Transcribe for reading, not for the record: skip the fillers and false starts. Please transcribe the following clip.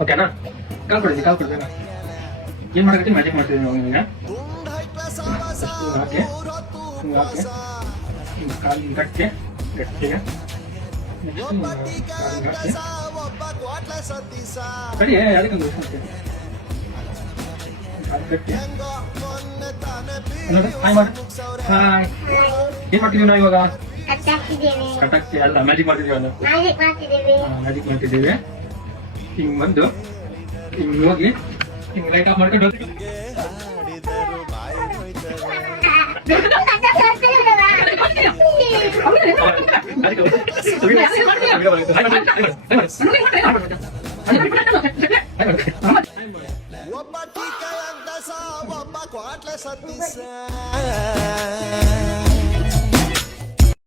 ಓಕೆನಾ? ಕಾಲ್ ಕೊಡ್ಬೇಕ ಏನ್ ಮಾಡಕತ್ತೀನಿ ಮ್ಯಾಜಿಕ್ ಮಾಡ್ತಿದ್ದೀನಿ ನಾವು ಈಗ ಹಾಕಿ ಕಾಲು ಗಟ್ಟಿಗೆ ಸರಿ ಅದಕ್ಕೊಂದು ಗಟ್ಟಿ ಹಾಯ್ ಮಾಡಿ ಹಾಯ್ ಏನ್ ಮಾಡ್ತಿದೀವಿ ನಾವು ಇವಾಗ ಕಟ್ಟಾಕ್ತಿ ಅಲ್ಲ ಮ್ಯಾಜಿಕ್ ಮಾಡ್ತಿದೀವಿ ಅಲ್ಲ ಮ್ಯಾಜಿಕ್ ಮಾಡ್ತಿದ್ದೀವಿ ಹಿಂಗ್ ಬಂದು ಹಿಂಗ್ ಹೋಗಿ ಹಿಂಗ್ ಲೈಟ್ ಆಫ್ ಮಾಡ್ಕೊಂಡು ಒಬ್ಬ ಟೀಕ ಅಂತ ಒಬ್ಬ ಕ್ವಾಟ್ಲೆ ಸತ್ತೀಸ